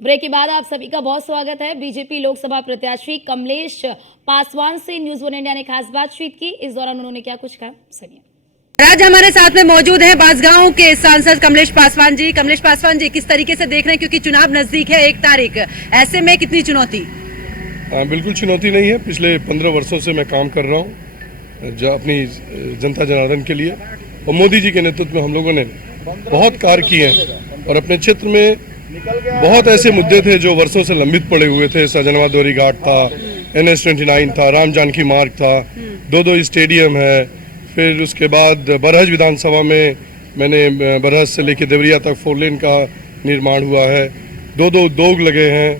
Break के बाद आप सभी का बहुत स्वागत है। बीजेपी लोकसभा प्रत्याशी कमलेश पासवान से न्यूज वन इंडिया ने खास बातचीत की। इस दौरान उन्होंने क्या कुछ कहा, सुनिए। आज हमारे साथ में मौजूद हैं बांसगांव के सांसद कमलेश पासवान जी। कमलेश पासवान जी, किस तरीके से देख रहे हैं, क्योंकि चुनाव नजदीक है 1 तारीख, ऐसे में कितनी चुनौती? बिल्कुल चुनौती नहीं है। पिछले 15 वर्षों से मैं काम कर रहा हूँ अपनी जनता जनार्दन के लिए, और मोदी जी के नेतृत्व में हम लोगों ने बहुत कार्य किए हैं। और अपने क्षेत्र में बहुत ऐसे मुद्दे थे जो वर्षों से लंबित पड़े हुए थे। सजनवा दोरी घाट था, NH-29 था, राम जानकी मार्ग था, 2 स्टेडियम है। फिर उसके बाद बरहज विधानसभा में मैंने बरहज से लेकर देवरिया तक 4 लेन का निर्माण हुआ है। 2 उद्योग लगे हैं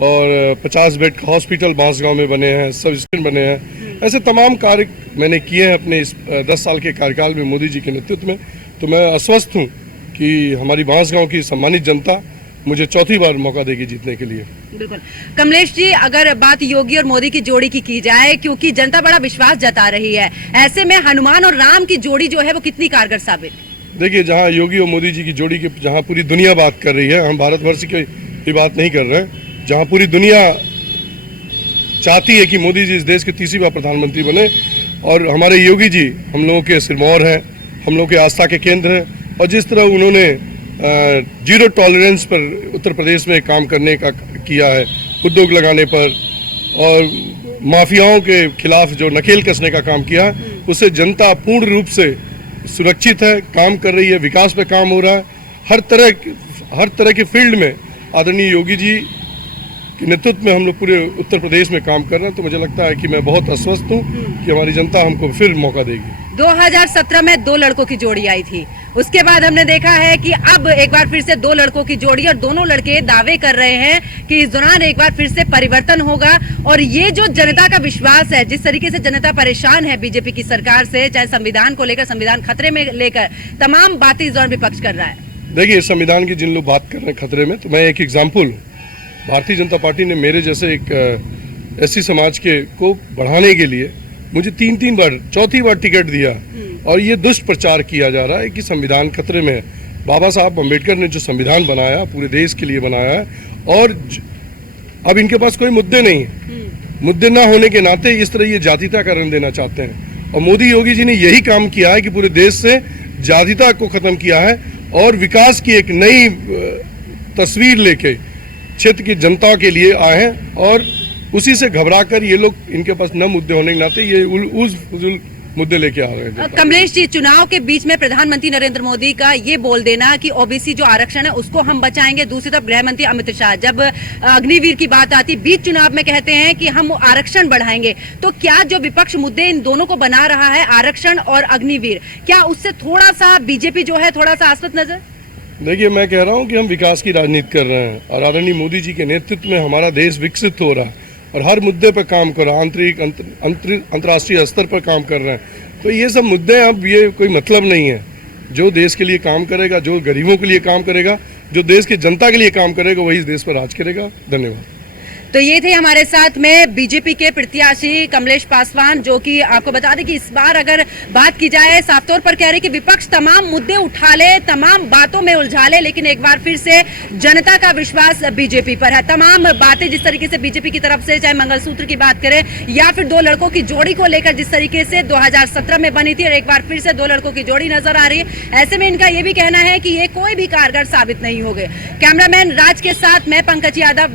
और 50 बेड का हॉस्पिटल बांसगांव में बने हैं, सब स्टैंड बने हैं। ऐसे तमाम कार्य मैंने किए हैं अपने इस 10 साल के कार्यकाल में मोदी जी के नेतृत्व में। तो मैं आश्वस्त हूँ कि हमारी बांसगांव की सम्मानित जनता मुझे चौथी बार मौका देगी जीतने के लिए। बिल्कुल। कमलेश जी, अगर बात योगी और मोदी की जोड़ी की जाए, क्योंकि जनता बड़ा विश्वास जता रही है, ऐसे में हनुमान और राम की जोड़ी जो है वो कितनी कारगर साबित? देखिए, जहाँ योगी और मोदी जी की जोड़ी की जहाँ पूरी दुनिया बात कर रही है, हम भारतवर्ष की बात नहीं कर रहे हैं, जहाँ पूरी दुनिया चाहती है कि मोदी जी इस देश के 30वीं बार प्रधानमंत्री बने, और हमारे योगी जी हम लोगों के सिरमौर हैं, हम लोगों के आस्था के केंद्र हैं। और जिस तरह उन्होंने जीरो टॉलरेंस पर उत्तर प्रदेश में काम करने का किया है, उद्योग लगाने पर और माफियाओं के खिलाफ जो नकेल कसने का काम किया है, उससे जनता पूर्ण रूप से सुरक्षित है, काम कर रही है, विकास पे काम हो रहा है। हर तरह के फील्ड में आदरणीय योगी जी के नेतृत्व में हम लोग पूरे उत्तर प्रदेश में काम कर रहे हैं। तो मुझे लगता है कि मैं बहुत आश्वस्त हूँ कि हमारी जनता हमको फिर मौका देगी। 2017 में 2 लड़कों की जोड़ी आई थी, उसके बाद हमने देखा है कि अब एक बार फिर से 2 लड़कों की जोड़ी, और दोनों लड़के दावे कर रहे हैं कि इस दौरान एक बार फिर से परिवर्तन होगा। और ये जो जनता का विश्वास है, जिस तरीके से जनता परेशान है बीजेपी की सरकार से, चाहे संविधान को लेकर, संविधान खतरे में लेकर, तमाम बातें इस दौरान विपक्ष कर रहा है। देखिए, संविधान की जिन लोग बात कर रहे हैं खतरे में, तो मैं एक एग्जाम्पल, भारतीय जनता पार्टी ने मेरे जैसे एक SC समाज के को बढ़ाने के लिए मुझे 3 बार, चौथी बार टिकट दिया। और ये दुष्ट प्रचार किया जा रहा है कि संविधान खतरे में है। बाबा साहब अम्बेडकर ने जो संविधान बनाया, पूरे देश के लिए बनाया है, और अब इनके पास कोई मुद्दे नहीं है। मुद्दे ना होने के नाते इस तरह ये जातीयता का रंग देना चाहते हैं। और मोदी योगी जी ने यही काम किया है कि पूरे देश से जातीयता को खत्म किया है और विकास की एक नई तस्वीर लेके क्षेत्र की जनता के लिए आए हैं। और उसी से घबराकर ये लोग, इनके पास न मुद्दे होने के नाते ये उल मुद्दे लेके आ रहे हैं। कमलेश जी, चुनाव के बीच में प्रधानमंत्री नरेंद्र मोदी का ये बोल देना कि OBC जो आरक्षण है उसको हम बचाएंगे, दूसरी तरफ गृह मंत्री अमित शाह जब अग्निवीर की बात आती बीच चुनाव में कहते हैं कि हम आरक्षण बढ़ाएंगे, तो क्या जो विपक्ष मुद्दे इन दोनों को बना रहा है, आरक्षण और अग्निवीर, क्या उससे थोड़ा सा बीजेपी जो है थोड़ा सा आश्वस्त नजर? देखिए, मैं कह रहा हूँ कि हम विकास की राजनीति कर रहे हैं और आदरणीय मोदी जी के नेतृत्व में हमारा देश विकसित हो रहा है और हर मुद्दे पर काम कर रहा है, आंतरिक अंतर्राष्ट्रीय स्तर पर काम कर रहे हैं। तो ये सब मुद्दे, अब ये कोई मतलब नहीं है। जो देश के लिए काम करेगा, जो गरीबों के लिए काम करेगा, जो देश की जनता के लिए काम करेगा, वही इस देश पर राज करेगा। धन्यवाद। तो ये थे हमारे साथ में बीजेपी के प्रत्याशी कमलेश पासवान, जो कि आपको बता दें कि इस बार अगर बात की जाए, साफ तौर पर कह रहे कि विपक्ष तमाम मुद्दे उठा ले, तमाम बातों में उलझा ले, लेकिन एक बार फिर से जनता का विश्वास बीजेपी पर है। तमाम बातें जिस तरीके से बीजेपी की तरफ से, चाहे मंगलसूत्र की बात करें या फिर 2 लड़कों की जोड़ी को लेकर जिस तरीके से 2017 में बनी थी और एक बार फिर से 2 लड़कों की जोड़ी नजर आ रही है, ऐसे में इनका ये भी कहना है कि ये कोई भी कारगर साबित नहीं होंगे। कैमरामैन राज के साथ मैं पंकज यादव।